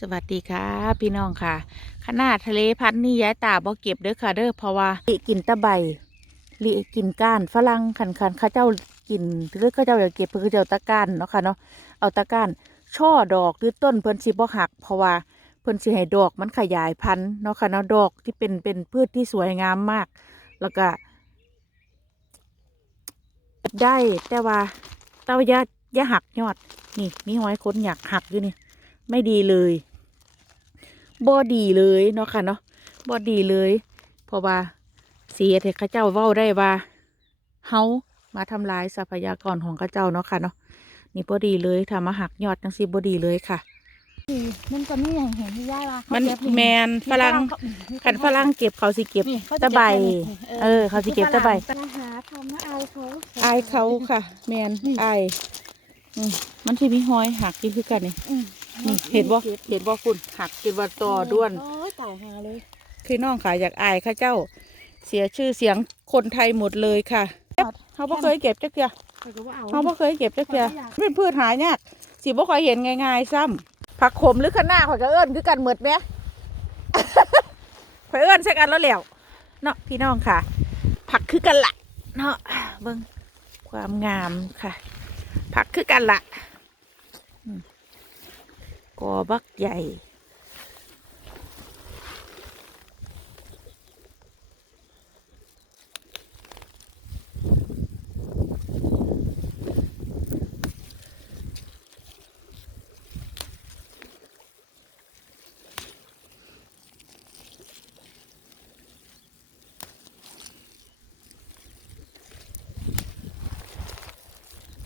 สวัสดีค่ะพี่น้องค่ะขนาดทะเลพันธุ์นี่ย้ายตาบ่เก็บเด้อค่ะเด้อเพราะว่าลิกินตะใบลิกินก้านฝรั่งขันขันข้าเจ้ากินหรือข้าเจ้าอยากเก็บเพื่อเจ้าตะก้านเนาะค่ะเนาะเอาตะก้านช่อดอกหรือต้นเพิ่นสิบ่หัก เพราะว่าเพิ่นสิให้ดอกมันขยายพันธุ์เนาะค่ะเนาะดอกที่เป็นเป็นพืชที่สวยงามมาก แล้วก็ได้แต่ว่าแต่ว่าย่าย่าหักยอด นี่มีหอยคนอยากหักอยู่นี่ ไม่ดีเลยบอดีเลยเนาะค่ะเนาะบอดีเลย เพราะว่าเสียเทข้าเจ้าเว้าได้ว่าเฮามาทำลายทรัพยากรของข้าเจ้าเนาะค่ะเนาะนี่บอดีเลยทำมาหักยอดจังสิบอดีเลยค่ะมันก็มีอย่างเห็นที่ย่าว่ามันเขาเก็บแมนฝรั่งมีขันฝรั่งเก็บเขาสิเก็บนี่เขาตะไบเก็นี่เออ เขาสิเก็บตะไบปัญหาทำนะอายเขาอายเขาค่ะ แมนอายอืมมันที่มีหอยหักอยู่คือกันนี่อืม นี่เห็นบ่เห็นบ่คุณหักกินว่าต่อด้วนโอ้ยตายหาเลยพี่น้องค่ะอยากอายข้าเจ้า เสียชื่อเสียงคนไทยหมดเลยค่ะเขาบ่เคยเก็บจักเดียเขาก็ว่าเอาเขาบ่เคยเก็บจักเดียเขาก็อยากเป็นพืชหายากสิบ่ค่อยเห็นง่ายๆซ้ำผักขมหรือคะน้าข่อยก็เอิ้นคือกันหมดไหมข่อยเอิ้นใช่กันแล้วแหล้วเนาะพี่น้องค่ะ ผักคือกันละเนาะเบิ่งความงามค่ะ ผักคือกันละอืม กอบักใหญ่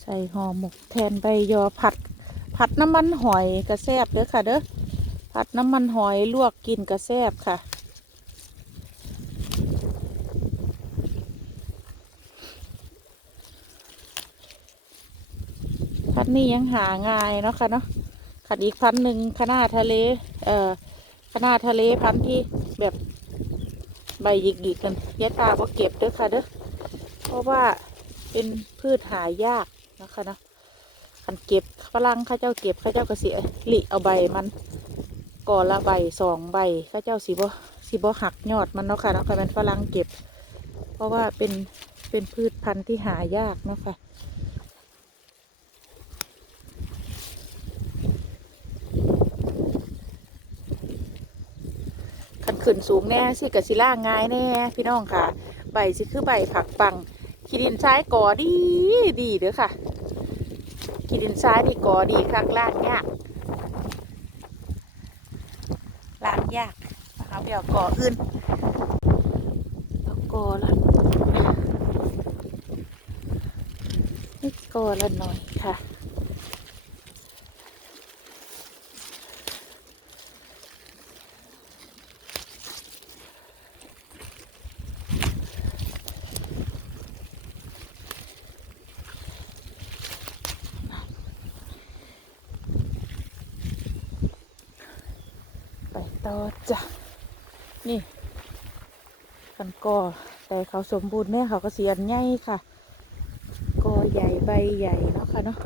ใส่ห่อหมกแทนใบยอผัด ผัดน้ำมันหอยกระแซบเด้อค่ะเด้อผัดน้ำมันหอยลวกกินกระแซบค่ะ พัดนี้ยังหาง่ายเนาะค่ะเนาะขัดอีกพันหนึ่งคณะทะเล เอ่อคณะทะเลพันที่แบบใบหยิกๆกันยายตาก็เก็บเด้อค่ะเด้อเพราะว่าเป็นพืชหายากนะคะเนาะันเก็บฝรั่งข้าเจ้าเก็บข้าเจ้าก็เสียหลิเอาใบมันก่อละใบสองใบข้าเจ้าสีบ่สีบ่หักยอดมันเนาะค่ะเนาะค่ะเป็นฝรั่งเก็บ เพราะว่าเป็นเป็นพืชพันธุ์ที่หายากเนาะค่ะคันขึ้นสูงแน่สิกับสิล่างง่ายแน่พี่น้องค่ะ ใบสิคือใบผักปังขีดินซ้ายก่อดีดีเด้อค่ะ ขีดินซ้ายนี่ก่อดีคักล่างยากล่างยากเอาไปเอาก่ออื่นเอาก่อละนี่ก่อละหน่อยค่ะ ต่อจ้ะนี่กันกอแต่เขาสมบูรณ์แม่เขาก็เสียนใหญ่ค่ะกอใหญ่ใบใหญ่เนาะค่ะเนาะ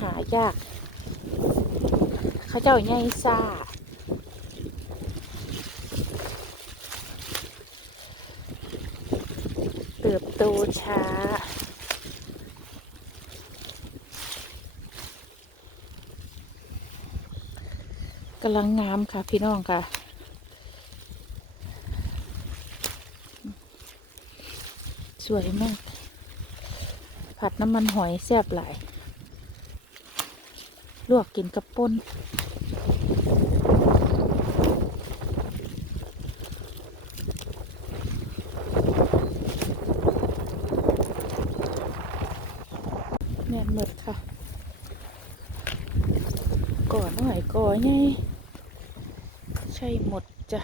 หายากเขาเจ้าใหญ่ซ่าเติบโตช้า กำลังงามค่ะพี่น้องค่ะ สวยมาก ผัดน้ำมันหอยแซ่บหลาย ลวกกินกับป่นแน่นหมดค่ะ ก่อนหน่อยก่อนไง ใช่หมดจ้ะ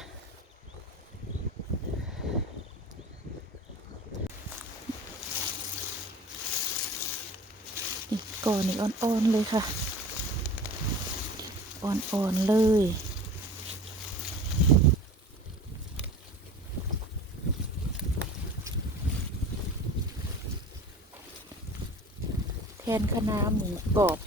ก่อนนี่อ่อนๆเลยค่ะ อ่อนๆเลยแทนคะน้าหมูกรอบ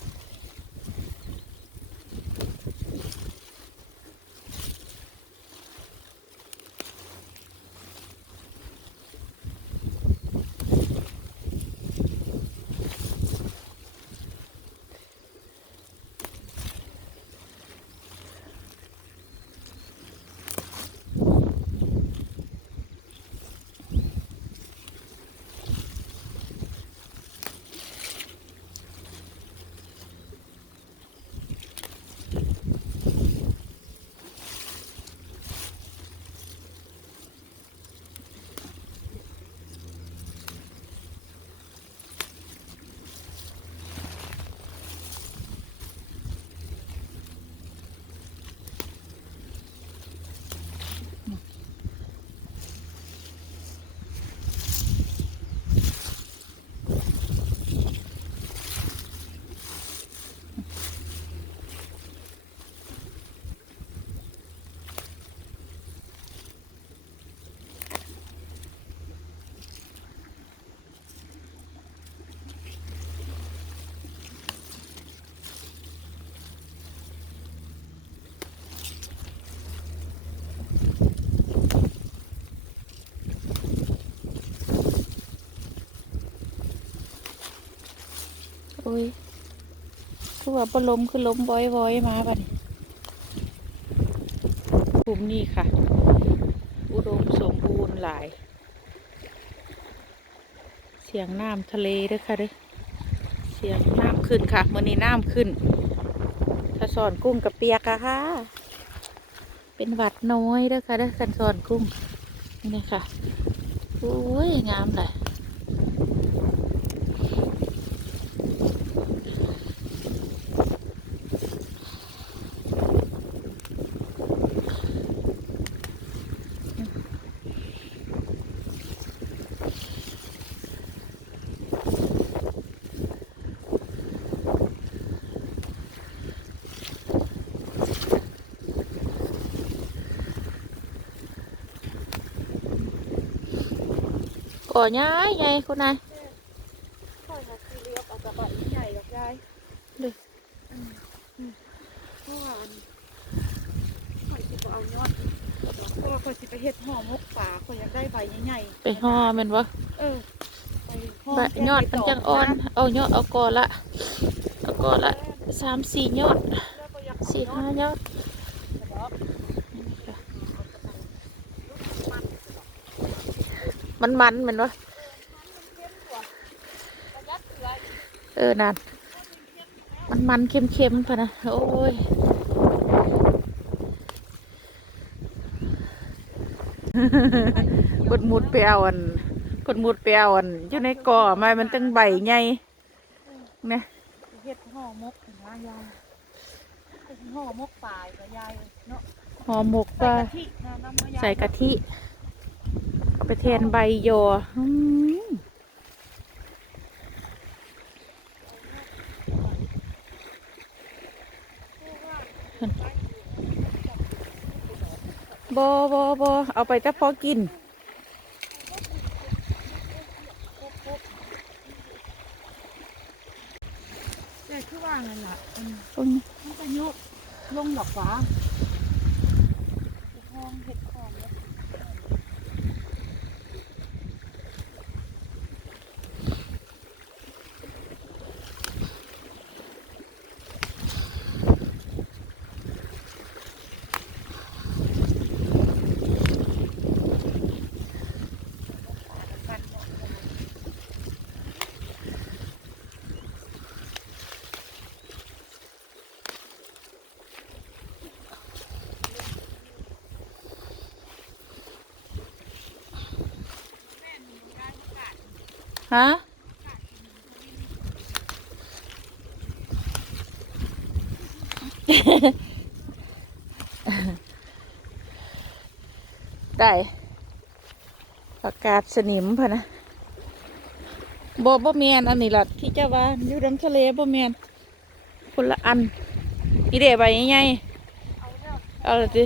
ยคือว่าบลมคือลมบอยบอยๆมาบัดนี้กลุ่มนี้ค่ะ อุดมสมบูรณ์หลาย เสียงน้ำทะเลด้วยค่ะเด้อเสียงน้ำขึ้นค่ะมื่อนี้น้ำขึ้น ถ้าสอนกุ้งกับเปียกอะค่ะ เป็นหวัดน้อยด้อค่ะเด้อกันสอนกุ้งนี่ค่ะโอ้ยงามเลย ก่อย้ายไงคุณนายค่อยมาคือเรียกเอกจากระบะใหญ่ดอกยายเลยเพราะว่าอันค่อยสิบ่เอายอดเพราะว่าค่อยสิไปเฮ็ดห่อมกป่าค่อยอยากได้ใบใหญ่ๆไปห่อแมันวะเออไปห่อใบยอดมันจังอ่อน เอายอดเอาก่อละเอาก่อละสามสี่ยอดสี่ห้ายอด มันมันๆแมันวะเออนั่นมันมันๆเค็มๆพะนะโอ้ยกดมุดไปเอาอันกดมุดไปเอาอันอยู่ในก่อไม้มันตั้งใบใหญ่นะเฮ็ดห่อหมกถึงว่ายายเฮ็ดห่อหมกป่ากับยายเนาะห่อหมกใส่ก็กะทินะน้ำมะยายใส่กะทิ ไปแทนใบยออืมบอบอบอเอาไปแต่พอกินยายคือว่าไงล่ะอืมตรงนี้มันจะยุบลงดอกฟ้าเห็ดทองเห็ดทองแล้ว ฮะได้ประกาศสนิมพะนะโบโบ่แมนอันนี้ล่ะที่เจ้าว่าอยู่น้ำทะเลโบ่แมนคนละอันอีเดใบใหญ่เอาแล้วๆเอาละจิ